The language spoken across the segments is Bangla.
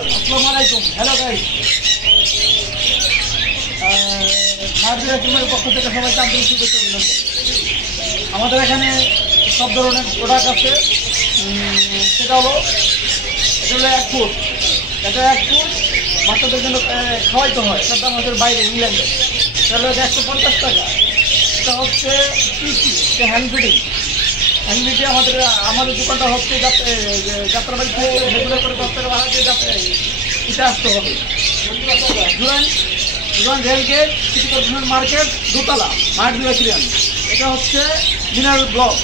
আসসালামু আলাইকুম। হ্যালো গাইস, মার্জিয়া টিমের পক্ষ থেকে সবাইকে আন্তরিক শুভেচ্ছা অভিনন্দন। আমাদের এখানে সব ধরনের প্রোডাক্ট আছে। সেটা হলো এক ফুড। এটা এক ফুড বাচ্চাদের জন্য খাওয়াইতে হয়। এটার দাম আমাদের বাইরে ইংল্যান্ডে। সেটা হলো 150 টাকা। এটা হচ্ছে হ্যান্ড ফিডিং। হ্যান্ড ফিডিং আমাদের দোকানটা হচ্ছে যাত্রাবাড়ি থেকে রেগুলার করে 10 টাকা ভাড়া দিয়ে এটা আসতে হবে। জুরান রেলগেট সিটি কর্পোরেশন মার্কেট দোতলা মার্ট বিভাগ। এটা হচ্ছে মিনারেল ব্লক।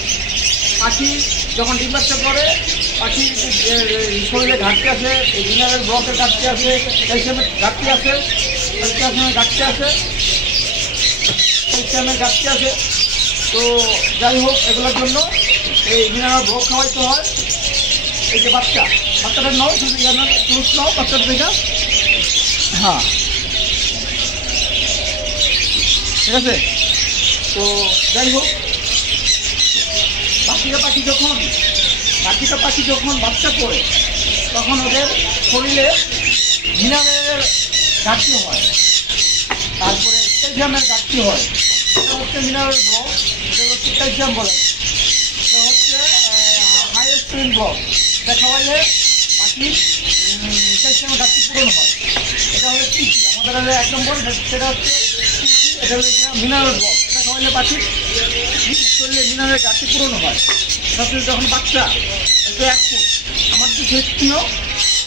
পাখি যখন ডিম বাচ্চা করে পাখির শরীরে ঘাটতি আছে, এই মিনারেল ব্লকের ঘাটতি আছে, ক্যালসিয়ামের ঘাটতি আছে, ক্যালসিয়ামের ঘাটতি আছে। তো যাই হোক, এগুলোর জন্য এই মিনারেল ব্লক খাওয়াইতে হয়। এই যে বাচ্চাটার নাও চুজ নাও বাচ্চার থেকে। হ্যাঁ, ঠিক আছে। তো যাই হোক, পাখি যখন বাচ্চা করে তখন ওদের শরীরে মিনারেলের ঘাটতি হয়, তারপরে ক্যালসিয়ামের ঘাটতি হয়। এটা হচ্ছে মিনারেল ব্লক, এটা হচ্ছে ক্যালসিয়াম বলে। এটা হচ্ছে হাই স্ট্রেন ব্লক। এটা খাওয়াইলে পাখির ক্যালসিয়ামের ঘাটতি পূরণ হয়। এটা হচ্ছে টিসি, আমাদের 1 নম্বর। সেটা হচ্ছে টিসি, এটা হচ্ছে মিনারেল ব্লক। এটা খাওয়াইলে পাখির শরীরে মিনারেলের ঘাটতি পূরণ হয়। তারপরে যখন বাচ্চা এটা 1 ফুট, আমার যে প্রিয়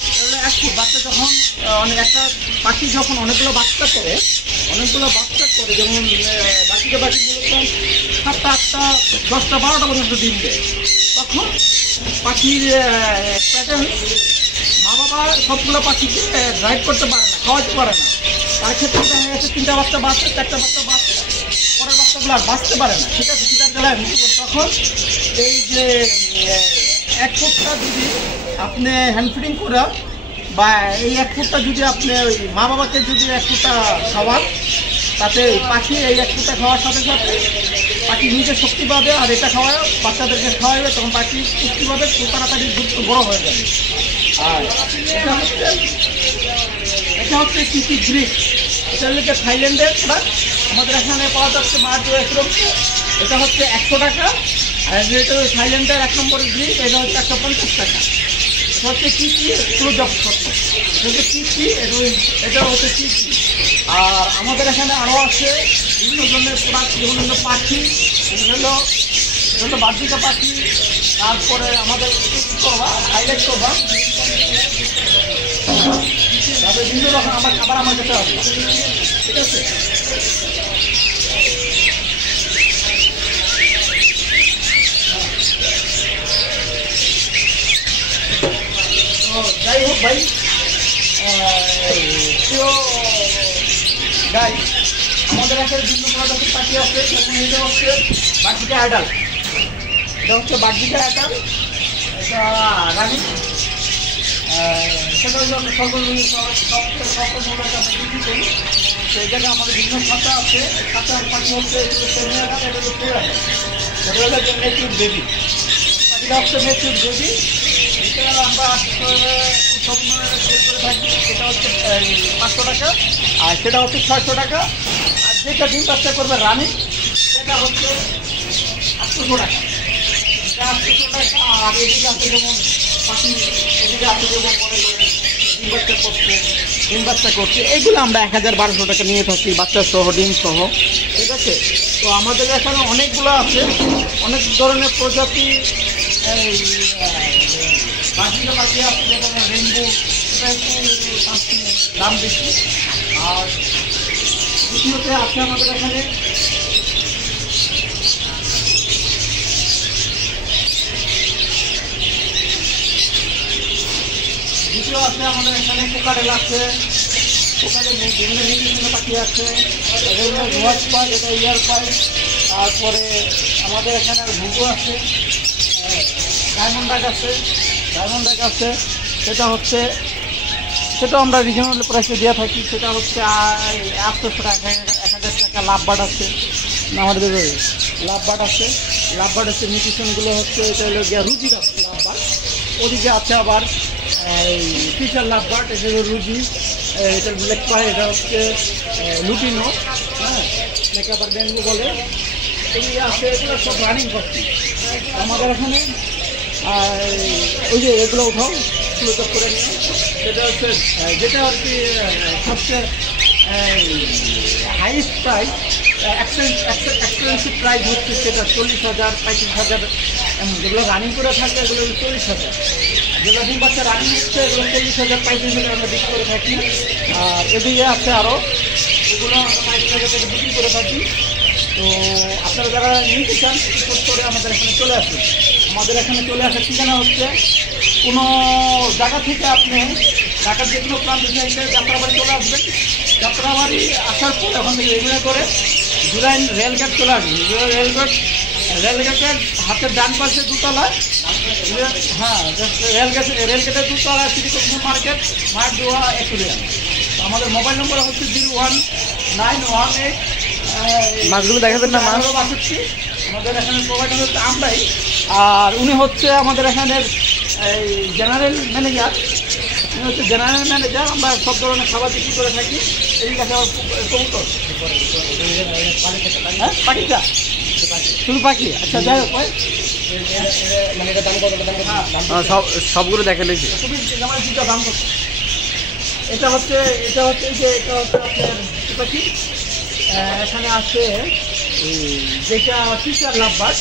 এটা হলো 1 ফুট। বাচ্চা যখন একটা পাখি যখন অনেকগুলো বাচ্চা করে যেমন বাকিটা মূলত 7টা 8টা 10টা 12টা পর্যন্ত ডিম দেয়, তখন পাখির প্যাটার্ন মা বাবা সবগুলো পাখিকে ড্রাইভ করতে পারে না, খাওয়াতে পারে না। তার ক্ষেত্রে দেখা গেছে 3টা বাচ্চা বাঁচে, 4টা বাচ্চা বাঁচে, পরের বাচ্চাগুলো আর বাঁচতে পারে না। ঠিক আছে, সেটার বেলায় তখন এই যে 1 ফুটটা যদি আপনি হ্যান্ড ফিডিং করা বা এই 1 ফুটটা যদি আপনি ওই মা বাবাকে যদি 1 ফুটটা খাওয়ান, তাতে পাখি এই 1 ফুটটা খাওয়ার সাথে সাথে পাখি নিজে শক্তি পাবে, আর এটা খাওয়ায় বাচ্চাদেরকে খাওয়াবে, তখন পাখি শক্তি পাবে, খুব তাড়াতাড়ি দ্রুত বড় হয়ে যাবে। আর এটা হচ্ছে টিসি গ্রিক। এটা হচ্ছে থাইল্যান্ডের প্রোডাক্ট। আমাদের এখানে পাওয়া যাচ্ছে মার্ট রেস্টুরেন্টে। এটা হচ্ছে 100 টাকা। আর যেটা থাইল্যান্ডের 1 নম্বরের গ্রিক, এটা হচ্ছে 150 টাকা। এটা হচ্ছে টিসি ক্লোজঅপসত্ব, এটা টিসি, এটা হচ্ছে টিসি। আর আমাদের এখানে আরও আছে বিভিন্ন ধরনের প্রোডাক্ট, বিভিন্ন পাখি, হলো বার্জিকা পাখি। তারপরে আমাদের হাইলাইট করবা তারপরে বিভিন্ন রকম আবার আমার কাছে আসবে। ঠিক আছে, তো যাই হোক ভাই, আমাদের এখানে বিভিন্ন প্রজাতির পাখি আছে। যেমন এটা হচ্ছে বার্জিকা অ্যাডাল্ট। এটা হচ্ছে বার্জিকা অ্যাডাল্ট, এটা রানি। সেটা হচ্ছে আমরা সর্বমূল্য আমরা বিক্রি করি। সেই জায়গায় আমাদের বিভিন্ন খাতা আছে। খাতার পাখি হচ্ছে সেমি অ্যাডাল্ট, এটা হচ্ছে ফোর অ্যাডাল্ট। এটা হলো যে মেচিউর বেবি। পাখিটা হচ্ছে মেচিউর বেবি। এটা আমরা সবসময় সেল করে থাকি। সেটা হচ্ছে 500 টাকা, আর সেটা হচ্ছে 600 টাকা। আর যেটা ডিম বাচ্চা করবে রানি, সেটা হচ্ছে 800 টাকা। এটা 800 টাকা। আর এদিকে আছে যেমন পাখি, এদিকে আছে যেমন মনে করেন ডিম বাচ্চা করছে, এইগুলো আমরা 1000-1200 টাকা নিয়ে থাকি, বাচ্চা সহ, ডিম সহ। ঠিক আছে, তো আমাদের এখানে অনেকগুলো আছে, অনেক ধরনের প্রজাতি। বার্জিকা পাখি আছে, যেমন রেইনবো, এটা একটু দাম বেশি। আর দ্বিতীয়তে আছে আমাদের এখানে কোকাটেল আছে, কোকাটেল বিভিন্ন পাখি আছে। রোয়াজ পাই, এটা ইয়ার পাই। তারপরে আমাদের এখানে ঘুঘু আছে, ডায়মন্ড ডাক আছে। সেটা আমরা রিজনেবল প্রাইসে দিয়ে থাকি। সেটা হচ্ছে 800 টাকা, 1000 টাকা। লাভবার্ড আছে আমাদের, লাভবার্ড হচ্ছে নিউট্রিশনগুলো হচ্ছে, এটা হলো গিয়া রুজি লাভবার্ড। ওদিকে আছে আবার ফিশার লাভবার্ড, এটা হলো রুজি, এটার ব্ল্যাক পাই, এটা হচ্ছে লুটিনো, হ্যাঁ, নাকি আবার ব্যাঙ্গো বলে। এই আছে, এগুলো সব রানিং পাখি আমাদের এখানে। ওই যে এগুলো উঠাও, ক্লোজ আপ করে নিয়ে, সেটা হচ্ছে যেটা আর কি সবচেয়ে হাইয়েস্ট প্রাইস, এক্সপেন্সিভ প্রাইস হচ্ছে সেটা 40,000, 35,000 এমন। যেগুলো রানিং করে থাকে এগুলো 40,000, যেগুলো ডিম বাচ্চা রানিং হচ্ছে এগুলো 40,000, 35,000 আমরা বিক্রি করে থাকি। আর এদিকে আছে আরও, এগুলো আমরা 35,000 থেকে বিক্রি করে থাকি। তো আপনারা যারা নিতে চান ছোট করে আমাদের এখানে চলে আসুন। আমাদের এখানে চলে আসার ঠিকানা হচ্ছে, কোনো জায়গা থেকে আপনি ঢাকার যে কোনো প্রান্ত থেকে যাত্রাবাড়ি চলে আসবেন। যাত্রাবাড়ি আসার পর ওখান থেকে রেলওয়ে করে জুরাইন রেলগেট চলে আসবেন। রেলগেটের হাতের ডান পাশে দুতলায়, হ্যাঁ, রেলগেটের দুতলায় সিটি কর্পোরেশন মার্কেট, মাঠ দোয়া একুরিয়াম। আমাদের মোবাইল নম্বর হচ্ছে 019118 মাছগুলো দেখাবেন না? মাছ 62। আমাদের এখানে প্রোভাইডার হচ্ছে আমরাই, আর উনি হচ্ছে আমাদের এখানের এই জেনারেল ম্যানেজার। উনি হচ্ছে জেনারেল ম্যানেজার। আমরা সব ধরনের খাবার বিক্রি করে থাকি। এই কাছে আমার কবুতর, হ্যাঁ, পাখিটা শুধু পাখি। আচ্ছা, যাই হোক, মানে এটা দাম কত? সবগুলো দেখালেই তুমি আমার দুটা দাম কত? এটা হচ্ছে এই যে এটা হচ্ছে আপনার কি পাখি, এখানে আছে যেটা ফিশার লাভবার্ড,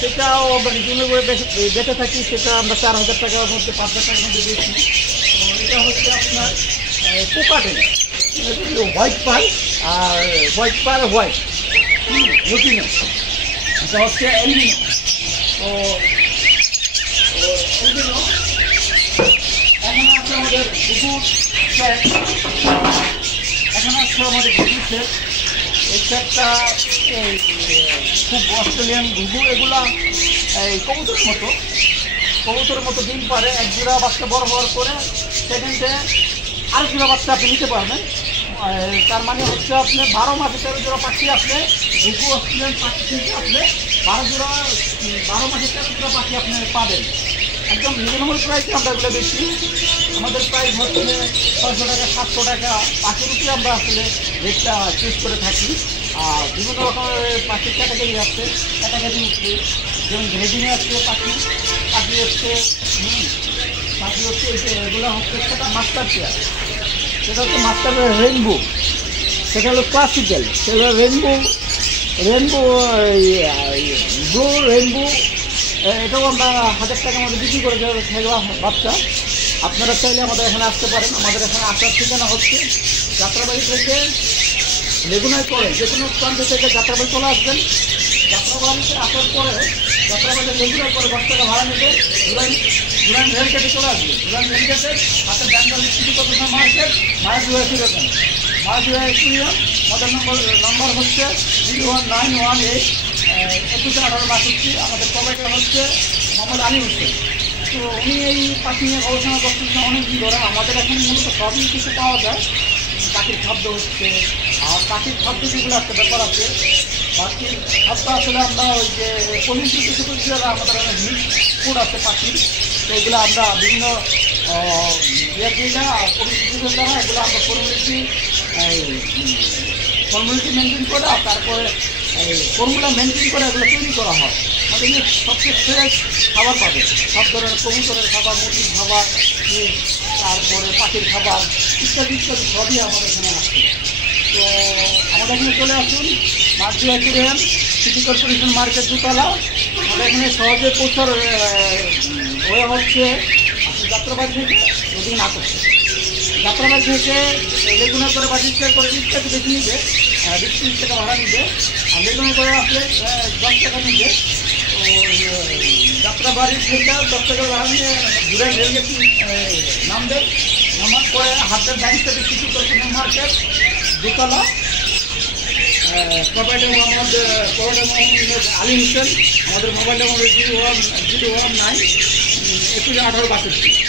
সেটাও আমরা রিজনেবল করে বেঁচে থাকি। সেটা আমরা 4,000 টাকার মধ্যে, 5,000 টাকার মধ্যে দিয়েছি। তো এটা হচ্ছে আপনার কোকাটেল, হোয়াইট পাই, আর হোয়াইট লুটিনো, এটা হচ্ছে এলবিনো। তো এলবিনো এখানে আছে আমাদের কুকুর সেট, এখানে আছে আমাদের কুকুর সেট। এই সেটটা খুব অস্ট্রেলিয়ান ঘুঘু, এগুলা এই কবুতরের মতো ডিম পারে। এক জোড়া বাচ্চা বড় হওয়ার পরে সেকেন্ডে আরেক জোড়া বাচ্চা আপনি নিতে পারবেন। তার মানে হচ্ছে আপনি 12 মাসে 13 জোড়া পাখি আপনি ঘুঘু অস্ট্রেলিয়ান পাখি থেকে আপনি 12 মাসে 13 জোড়া পাখি আপনি পাবেন। একদম রিজনেবল প্রাইসে আমরা এগুলো বেশি। আমাদের প্রাইস হচ্ছে 600 টাকা, 700 টাকা পাখির উপরে আমরা আসলে রেটটা চুজ করে থাকি। আর বিভিন্ন রকমের পাখির ক্যাটাগরি আছে, ক্যাটাগরি উপরে যেমন গ্রেডিংয়ে আছে পাখি হচ্ছে এই যে এগুলো হচ্ছে সেটা মাস্টার পেয়ার, সেটা হচ্ছে মাস্টার রেইনবো, সেটা হলো ক্লাসিক্যাল, সেটা রেইনবো ব্লু রেইনবো। এটাও আমরা 1,000 টাকার মধ্যে বিক্রি করে থাকলাম বাচ্চা। আপনারা চাইলে আমাদের এখানে আসতে পারেন। আমাদের এখানে আসার ঠিকানা হচ্ছে যাত্রাবাড়ি থেকে লেগুনায় করে যে কোনো প্রান্ত থেকে যাত্রাবাড়ি চলে আসবেন। যাত্রাবাড়িতে আসার পরে যাত্রাবাড়িতে লেগুনায় করে 10 টাকা ভাড়া নেবে, জুরাইন রেলগেটে চলে আসবে। জুরাইন রেলগেটে হাতে ডান পাশে সিটি কর্পোরেশন মার্কেট, মায়াজুয়া একুরিয়াম। আমাদের নম্বর হচ্ছে 019118 211862। আমাদের প্রোভাইডার হচ্ছে মোহাম্মদ আলী হোসেন। তো উনি এই পাখি নিয়ে গবেষণা করছেন অনেক দিন ধরে। আমাদের এখানে মূলত সবই কিছু পাওয়া যায়। পাখির খাদ্য হচ্ছে, আর পাখির খাদ্য যেগুলো একটা ব্যাপার আছে, পাখির খাদ্য আসলে আমরা ওই যে পলিথিন কিছু কিছু আমাদের মিক্স ফুড আছে পাখির। তো এগুলো আমরা বিভিন্ন পরিস্থিতির দ্বারা এগুলো আমরা ফর্মালিটি মেনটেন করে, তারপরে ফর্মুলা মেনটেন করে এগুলো তৈরি করা হয়। আমাদের সবচেয়ে ফ্রেশ খাবার পাবে, সব ধরনের কবুতরের খাবার, মুরগির খাবার, তারপরে পাখির খাবার ইত্যাদি সবই আমাদের এখানে আসছে। তো আমাদের এখানে চলে আসুন, Majhdia aquarium, city corporation market দুতলা। আমাদের এখানে সহজে পৌঁছার ওয়ে হচ্ছে আপনি যাত্রাবাড়ি থেকে যদি না করছে, যাত্রাবাড়ি থেকে লেগুনা করে বা রিক্সা করে, রিক্সাকে বেশি নিবে 20-30 টাকা ভাড়া নিবে, আর লেগুনা করে আসলে 10 টাকা নিবে। তো যাত্রাবাড়ি থেকে 10 টাকা ভাড়া নিয়ে জুরাইন রেলগেট নামবে। নামার পরে হাতের ডাইন সাইডে সিটি কর্পোরেশন মার্কেট দোতলা। প্রোভাইডার মোহাম্মদ আলী হোসেন। আমাদের মোবাইল নম্বর 0109 211862।